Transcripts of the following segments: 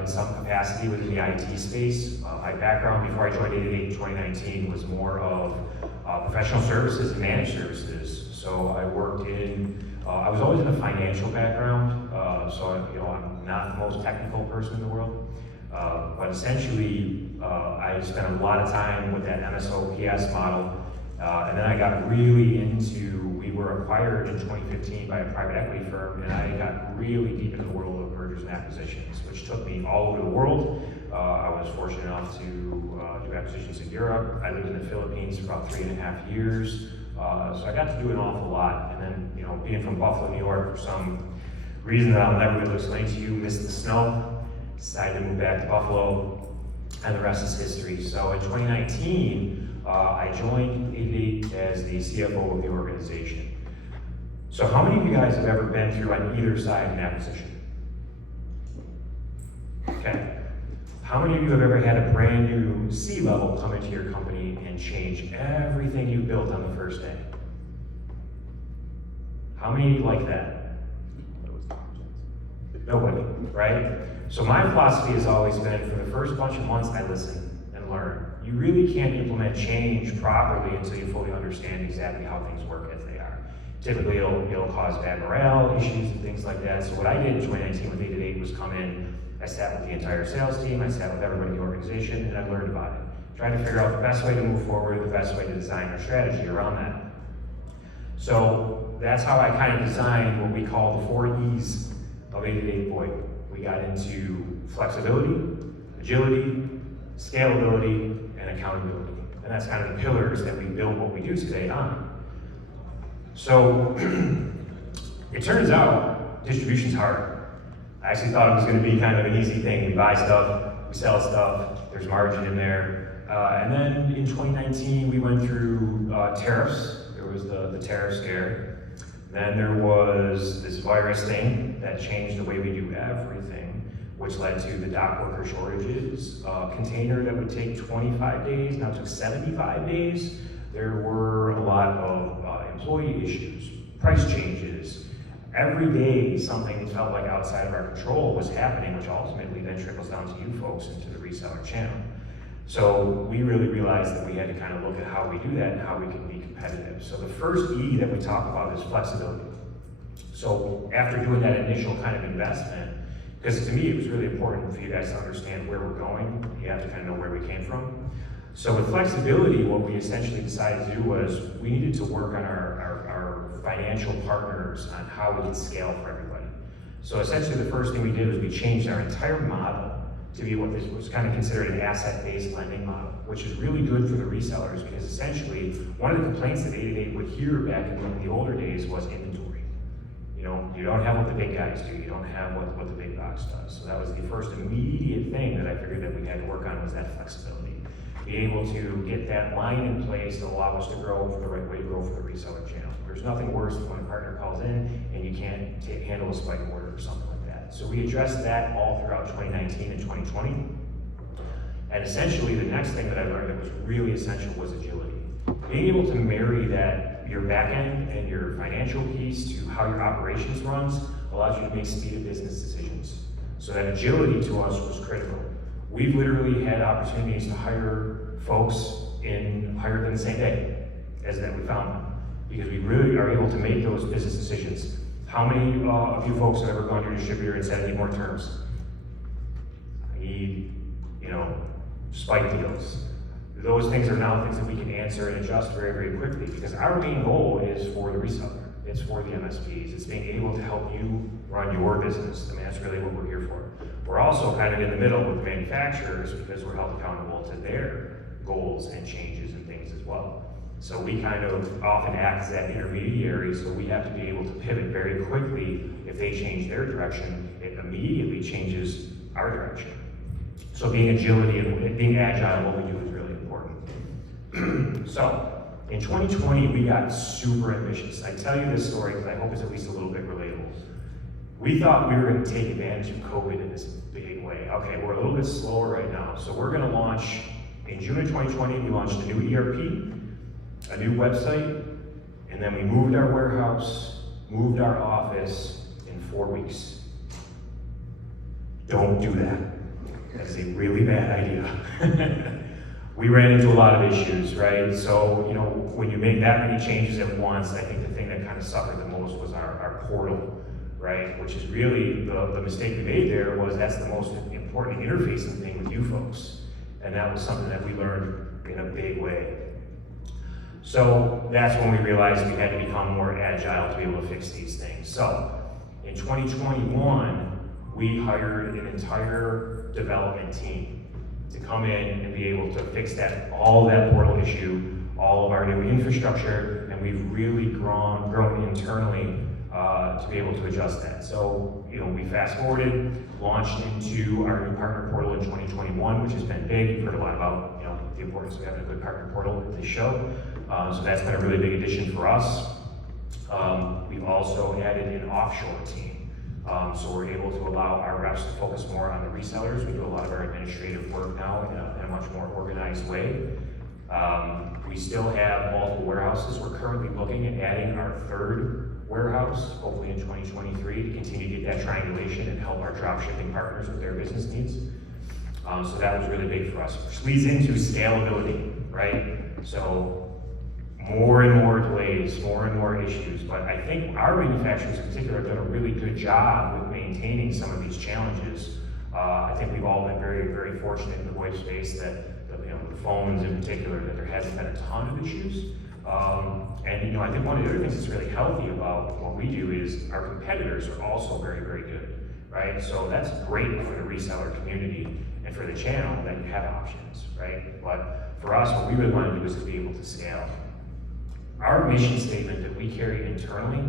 in some capacity within the IT space. My background before I joined 888 in 2019 was more of professional services and managed services. So I worked in, I was always in a financial background, so I'm not the most technical person in the world. But essentially, I spent a lot of time with that MSO PS model, and then I got really into, we were acquired in 2015 by a private equity firm, and I got really deep into the world of mergers and acquisitions, which took me all over the world. I was fortunate enough to do acquisitions in Europe. I lived in the Philippines for about 3.5 years, so I got to do an awful lot. And then, being from Buffalo, New York, for some reason that I'll never be able to explain to you, missed the snow, decided to move back to Buffalo, and the rest is history. So in 2019, I joined 888 as the CFO of the organization. So how many of you guys have ever been through on either side an acquisition? Okay. How many of you have ever had a brand new C-level come into your company and change everything you built on the first day? How many of you like that? Nobody, right? So my philosophy has always been, for the first bunch of months, I listen and learn. You really can't implement change properly until you fully understand exactly how things work as they are. Typically, it'll cause bad morale issues and things like that. So what I did in 2019 with 888 was come in, I sat with the entire sales team, I sat with everybody in the organization, and I learned about it. Trying to figure out the best way to move forward, the best way to design our strategy around that. So that's how I kind of designed what we call the 4 E's of 888 VoIP. We got into flexibility, agility, scalability, and accountability. And that's kind of the pillars that we build what we do today on. So it turns out distribution's hard. I actually thought it was going to be kind of an easy thing. We buy stuff, we sell stuff, there's margin in there. And then in 2019, we went through tariffs. There was the tariff scare. Then there was this virus thing that changed the way we do everything, which led to the dock worker shortages. A container that would take 25 days now took 75 days. There were a lot of employee issues, price changes. Every day something that felt like outside of our control was happening, which ultimately then trickles down to you folks into the reseller channel. So we really realized that we had to kind of look at how we do that and how we can be competitive. So the first E that we talk about is flexibility. So after doing that initial kind of investment, because to me it was really important for you guys to understand where we're going, you have to kind of know where we came from. So with flexibility, what we essentially decided to do was we needed to work on our financial partners on how we could scale for everybody. So essentially the first thing we did was we changed our entire model to be what this was kind of considered an asset-based lending model, which is really good for the resellers because essentially one of the complaints that 888 would hear back in the older days was inventory. You don't have what the big guys do, you don't have what the big box does. So that was the first immediate thing that I figured that we had to work on was that flexibility. Be able to get that line in place to allow us to grow for the right way to grow for the reseller channel. There's nothing worse than when a partner calls in and you can't handle a spike order or something like that. So we addressed that all throughout 2019 and 2020. And essentially the next thing that I learned that was really essential was agility. Being able to marry that, your back end and your financial piece to how your operations runs allows you to make speed of business decisions. So that agility to us was critical. We've literally had opportunities to hire folks hire them the same day as that we found them. Because we really are able to make those business decisions. How many of you folks have ever gone to your distributor and said, I need more terms? I need, spike deals. Those things are now things that we can answer and adjust very, very quickly because our main goal is for the reseller. It's for the MSPs. It's being able to help you run your business. I mean, that's really what we're here for. We're also kind of in the middle with the manufacturers because we're held accountable to their goals and changes and things as well. So we kind of often act as that intermediary, so we have to be able to pivot very quickly. If they change their direction, it immediately changes our direction. So being agility and being agile in what we do is really important. So in 2020, we got super ambitious. I tell you this story because I hope it's at least a little bit relatable. We thought we were going to take advantage of COVID in this big way. Okay, we're a little bit slower right now. So we're going to launch, in June of 2020, we launched a new ERP, a new website, and then we moved our warehouse, moved our office in 4 weeks. Don't do that. That's a really bad idea. We ran into a lot of issues, right? So, you know, when you make that many changes at once, I think the thing that kind of suffered the most was our portal, right? Which is really the mistake we made there was that's the most important interfacing thing with you folks. And that was something that we learned in a big way. So that's when we realized we had to become more agile to be able to fix these things. So in 2021, we hired an entire development team to come in and be able to fix all that portal issue, all of our new infrastructure, and we've really grown internally to be able to adjust that. So, you know, we fast forwarded, launched into our new partner portal in 2021, which has been big. You've heard a lot about, you know, the importance of having a good partner portal at this show. So that's been a really big addition for us. We've also added an offshore team. So we're able to allow our reps to focus more on the resellers. We do a lot of our administrative work now in a much more organized way. We still have multiple warehouses. We're currently looking at adding our third warehouse, hopefully in 2023, to continue to get that triangulation and help our drop shipping partners with their business needs. So that was really big for us. Which leads into scalability, right? So more and more delays, more and more issues, but I think our manufacturers in particular have done a really good job with maintaining some of these challenges. I think we've all been very, very fortunate in the VoIP space that, you know, the phones in particular, that there hasn't been a ton of issues. And you know, I think one of the other things that's really healthy about what we do is our competitors are also very, very good, right? So that's great for the reseller community and for the channel that you have options, right? But for us, what we really want to do is to be able to scale. Our mission statement that we carry internally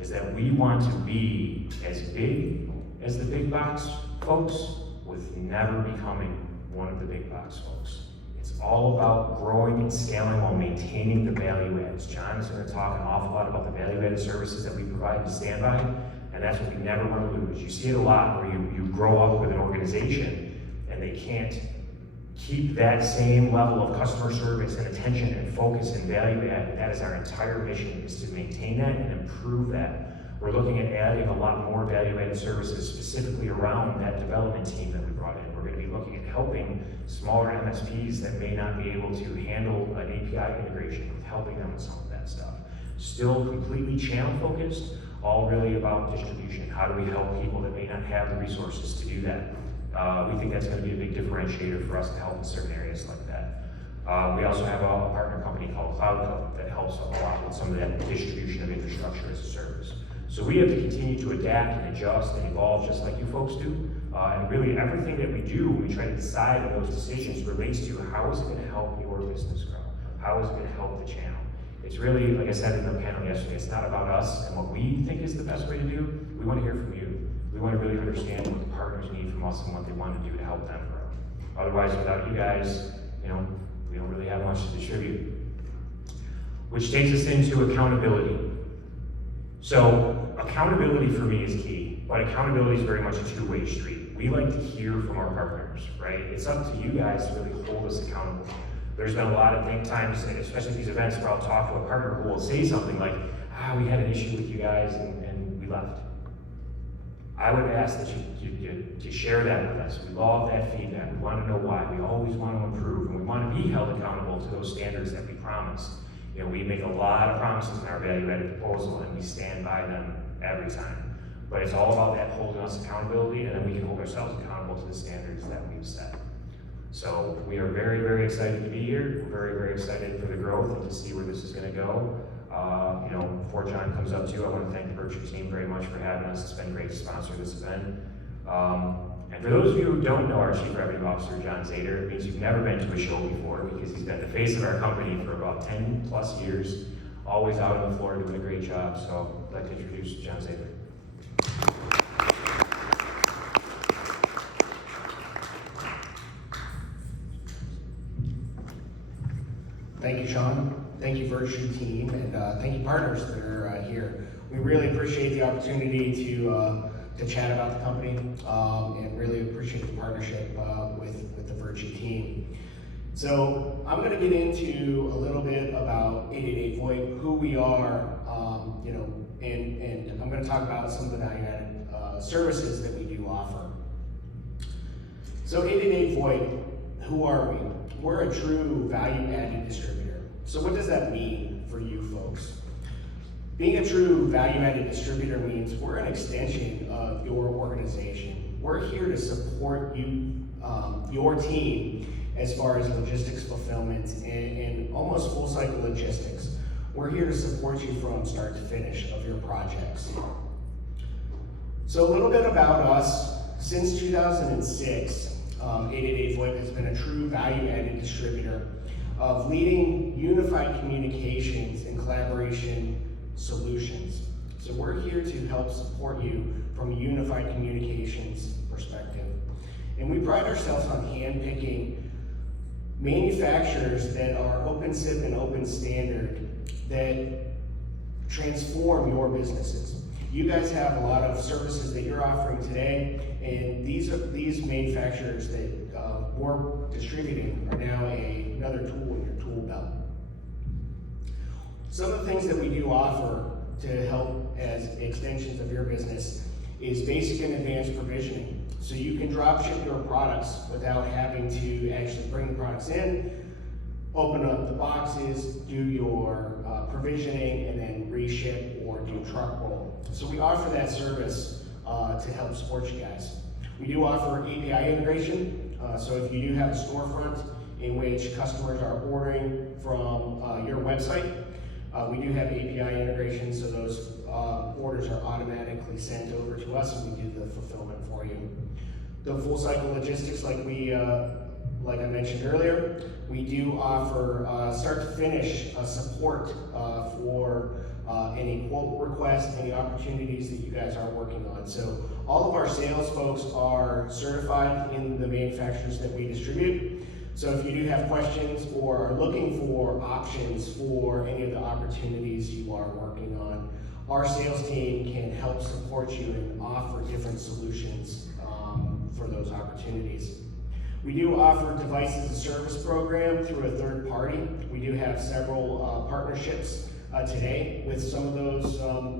is that we want to be as big as the big box folks with never becoming one of the big box folks. It's all about growing and scaling while maintaining the value adds. John is going to talk an awful lot about the value added services that we provide to Standby, and that's what we never want to lose. You see it a lot where you grow up with an organization and they can't keep that same level of customer service and attention and focus and value add. That is our entire mission, is to maintain that and improve that. We're looking at adding a lot more value-added services specifically around that development team that we brought in. We're going to be looking at helping smaller MSPs that may not be able to handle an API integration, with helping them with some of that stuff. Still completely channel focused, all really about distribution. How do we help people that may not have the resources to do that? We think that's going to be a big differentiator for us to help in certain areas like that. We also have a partner company called CloudCo that helps a lot with some of that distribution of infrastructure as a service. So we have to continue to adapt and adjust and evolve just like you folks do. And really everything that we do, we try to decide on those decisions relates to how is it going to help your business grow? How is it going to help the channel? It's really, like I said in the panel yesterday, it's not about us and what we think is the best way to do. We want to hear from you. We want to really understand what the partners need from us and what they want to do to help them grow. Otherwise, without you guys, you know, we don't really have much to distribute. Which takes us into accountability. So accountability for me is key, but accountability is very much a two-way street. We like to hear from our partners, right? It's up to you guys to really hold us accountable. There's been a lot of times, especially at these events, where I'll talk to a partner who will say something like, we had an issue with you guys and we left. I would ask that you share that with us. We love that feedback. We want to know why. We always want to improve, and we want to be held accountable to those standards that we promise. You know, we make a lot of promises in our value-added proposal, and we stand by them every time. But it's all about that holding us accountability, and then we can hold ourselves accountable to the standards that we've set. So we are very, very excited to be here. We're very, very excited for the growth and to see where this is going to go. You know, before John comes up too, I want to thank the Virtue team very much for having us. It's been great to sponsor this event. And for those of you who don't know our Chief Revenue Officer, John Zader, it means you've never been to a show before, because he's been the face of our company for about 10 plus years, always out on the floor doing a great job. So I'd like to introduce John Zader. Thank you, Sean. Thank you, Virtue team, and thank you, partners that are here. We really appreciate the opportunity to chat about the company, and really appreciate the partnership with the Virtue team. So I'm going to get into a little bit about 888 VoIP, who we are, you know, and I'm going to talk about some of the value-added services that we do offer. So 888 VoIP, who are we? We're a true value-added distributor. So what does that mean for you folks? Being a true value-added distributor means we're an extension of your organization. We're here to support you, your team, as far as logistics fulfillment and almost full cycle logistics. We're here to support you from start to finish of your projects. So a little bit about us. Since 2006, 888 VoIP has been a true value-added distributor of leading unified communications and collaboration solutions. So we're here to help support you from a unified communications perspective. And we pride ourselves on handpicking manufacturers that are open SIP and open standard that transform your businesses. You guys have a lot of services that you're offering today, and these manufacturers that we're distributing are now another tool in your tool belt. Some of the things that we do offer to help as extensions of your business is basic and advanced provisioning. So you can drop ship your products without having to actually bring the products in, open up the boxes, do your provisioning, and then reship or do truck roll. So we offer that service to help support you guys. We do offer API integration. So if you do have a storefront in which customers are ordering from your website, we do have API integration, so those orders are automatically sent over to us and we do the fulfillment for you. The full cycle logistics, like I mentioned earlier, we do offer start to finish support for any quote requests, any opportunities that you guys are working on. So all of our sales folks are certified in the manufacturers that we distribute. So if you do have questions or are looking for options for any of the opportunities you are working on, our sales team can help support you and offer different solutions for those opportunities. We do offer device as a service program through a third party. We do have several partnerships today with some of those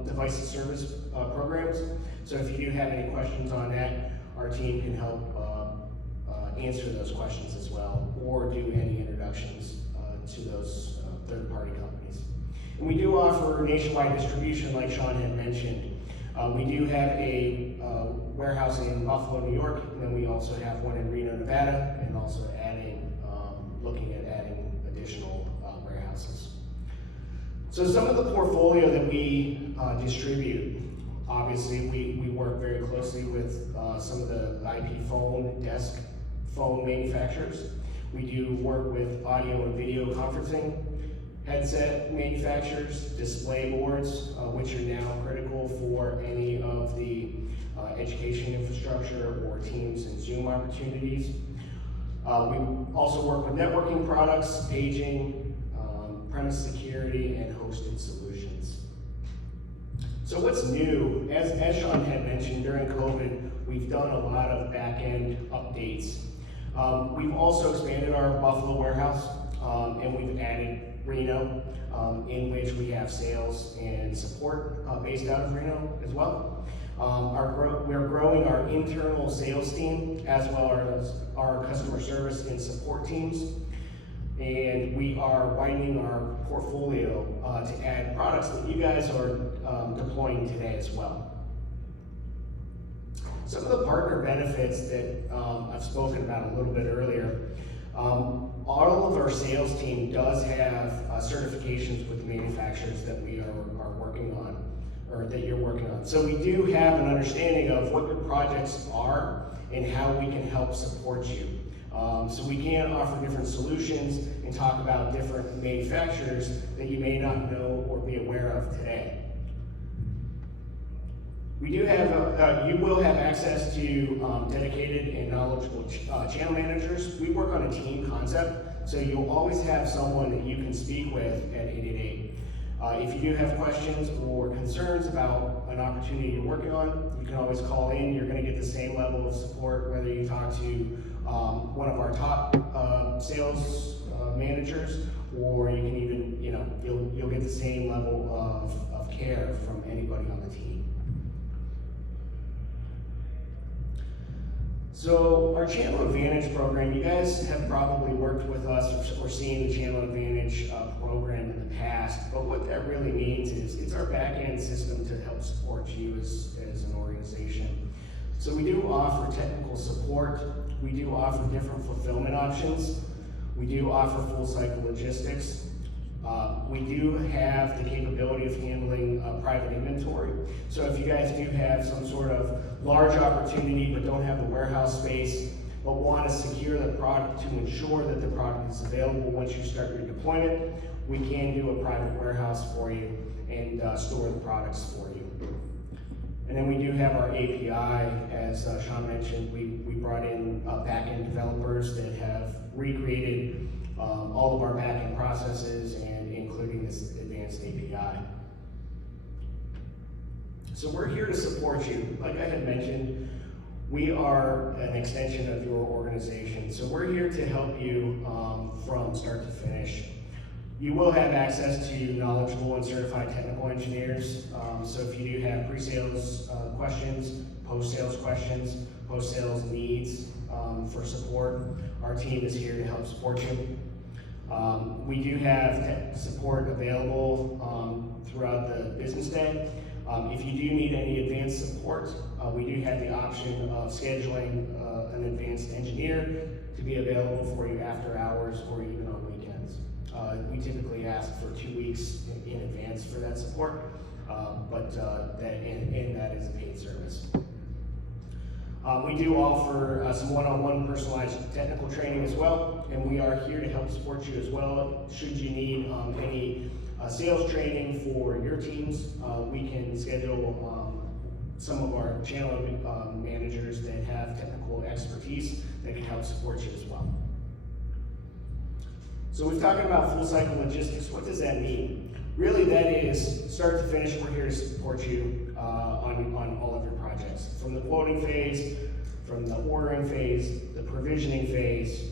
device as service programs. So if you do have any questions on that, our team can help answer those questions as well, or do any introductions to those third-party companies. And we do offer nationwide distribution, like Sean had mentioned. We do have a warehouse in Buffalo, New York, and then we also have one in Reno, Nevada, and also looking at adding additional warehouses. So some of the portfolio that we distribute, obviously we work very closely with some of the IP phone, desk phone manufacturers. We do work with audio and video conferencing, headset manufacturers, display boards, which are now critical for any of the education infrastructure or Teams and Zoom opportunities. We also work with networking products, paging, premise security, and hosted solutions. So what's new? As Sean had mentioned, during COVID, we've done a lot of back-end updates. We've also expanded our Buffalo warehouse, and we've added Reno, in which we have sales and support based out of Reno as well. We're growing our internal sales team as well as our customer service and support teams. And we are widening our portfolio to add products that you guys are deploying today as well. Some of the partner benefits that I've spoken about a little bit earlier, all of our sales team does have certifications with the manufacturers that we are working on, or that you're working on. So we do have an understanding of what your projects are and how we can help support you. So we can offer different solutions and talk about different manufacturers that you may not know or be aware of today. We do have, you will have access to dedicated and knowledgeable channel managers. We work on a team concept, so you'll always have someone that you can speak with at 888. If you do have questions or concerns about an opportunity you're working on, you can always call in. You're going to get the same level of support whether you talk to one of our top sales managers, or you can even, you'll get the same level of care from anybody on the team. So our Channel Advantage program, you guys have probably worked with us or seen the Channel Advantage program in the past, but what that really means is it's our back-end system to help support you as an organization. So we do offer technical support, we do offer different fulfillment options, we do offer full cycle logistics, we do have the capability of handling private inventory. So if you guys do have some sort of large opportunity but don't have the warehouse space, but want to secure the product to ensure that the product is available once you start your deployment, we can do a private warehouse for you and store the products for you. And then we do have our API, as Sean mentioned, we brought in back-end developers that have recreated all of our back-end processes and including this advanced API. So we're here to support you. Like I had mentioned, we are an extension of your organization. So we're here to help you from start to finish. You will have access to knowledgeable and certified technical engineers. So if you do have pre-sales questions, post-sales questions, post-sales needs for support, our team is here to help support you. We do have tech support available throughout the business day. If you do need any advanced support, we do have the option of scheduling an advanced engineer to be available for you after hours or even on weekends. We typically ask for 2 weeks in advance for that support, but that is a paid service. We do offer some one-on-one personalized technical training as well, and we are here to help support you as well. Should you need any sales training for your teams, we can schedule some of our channel managers that have technical expertise that can help support you as well. So we've talked about full cycle logistics. What does that mean? Really, that is start to finish, we're here to support you on all of your projects. From the quoting phase, from the ordering phase, the provisioning phase,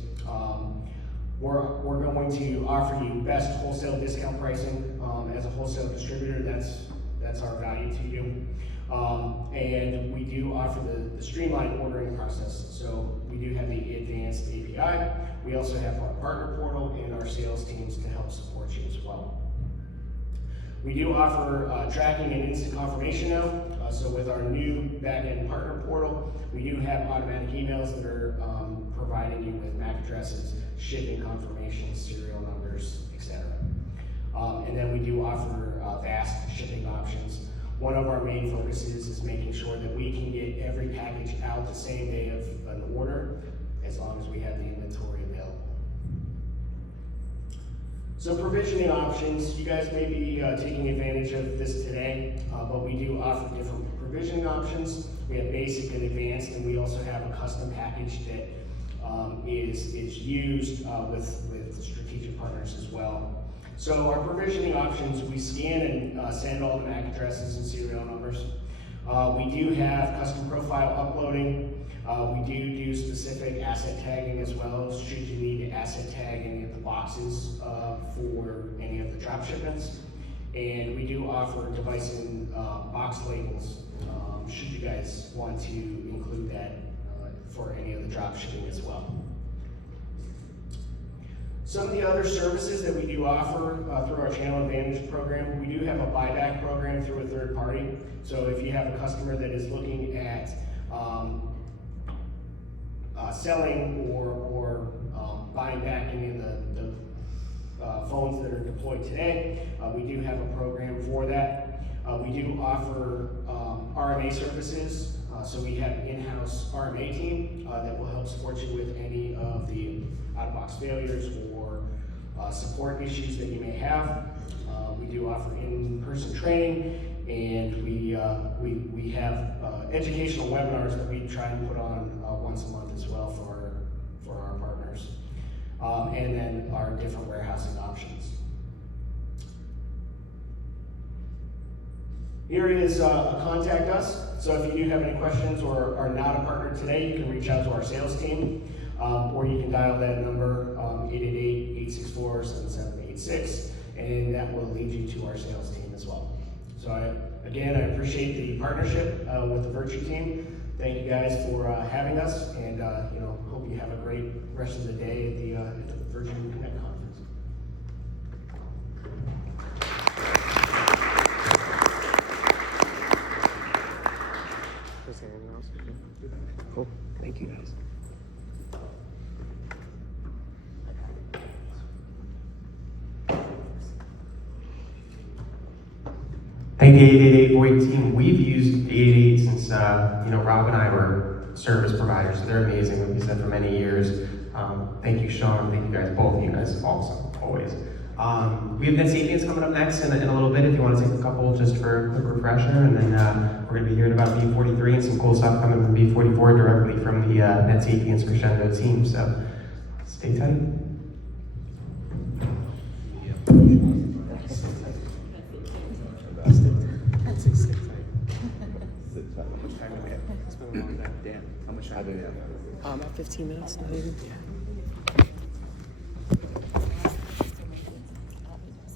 we're going to offer you best wholesale discount pricing as a wholesale distributor. That's our value to you. And we do offer the streamlined ordering process. So we do have the advanced API. We also have our partner portal and our sales teams to help support you as well. We do offer tracking and instant confirmation now. So with our new back-end partner portal, we do have automatic emails that are providing you with MAC addresses, shipping confirmations, serial numbers, etc. And then we do offer vast shipping options. One of our main focuses is making sure that we can get every package out the same day of an order, as long as we have the inventory available. So provisioning options, you guys may be taking advantage of this today, but we do offer different provisioning options. We have basic and advanced, and we also have a custom package that is used with strategic partners as well. So our provisioning options, we scan and send all the MAC addresses and serial numbers. We do have custom profile uploading. We do specific asset tagging as well, should you need to asset tag any of the boxes for any of the drop shipments. And we do offer device and box labels, should you guys want to include that for any of the drop shipping as well. Some of the other services that we do offer through our Channel Advantage program, we do have a buyback program through a third party. So if you have a customer that is looking at selling or buying back any of the phones that are deployed today, we do have a program for that. We do offer RMA services. So we have an in-house RMA team that will help support you with any of the out-of-box failures or support issues that you may have. We do offer in-person training, and we have educational webinars that we try and put on once a month as well for our partners. And then our different warehousing options. Here is contact us. So if you do have any questions or are not a partner today, you can reach out to our sales team, or you can dial that number 888-864-7786, and that will lead you to our sales team as well. So again, I appreciate the partnership with the Virtue team. thank you guys for having us, and hope you have a great rest of the day at the Virgin Connect Conference. Is there anything else? Cool. Thank you guys. Thank the 888 VoIP team. We've used 888 since Rob and I were service providers, so they're amazing, like we said, for many years. Thank you, Sean. Thank you guys, both of you guys, awesome, always. We have NetSapiens coming up next in a little bit. If you want to take a couple just for a quick refresher, and then we're going to be hearing about B43 and some cool stuff coming from B44 directly from the NetSapiens Crescendo team. So stay tight. It's been a long day. Dan, how much time do we have? About 15 minutes, not even. Yeah.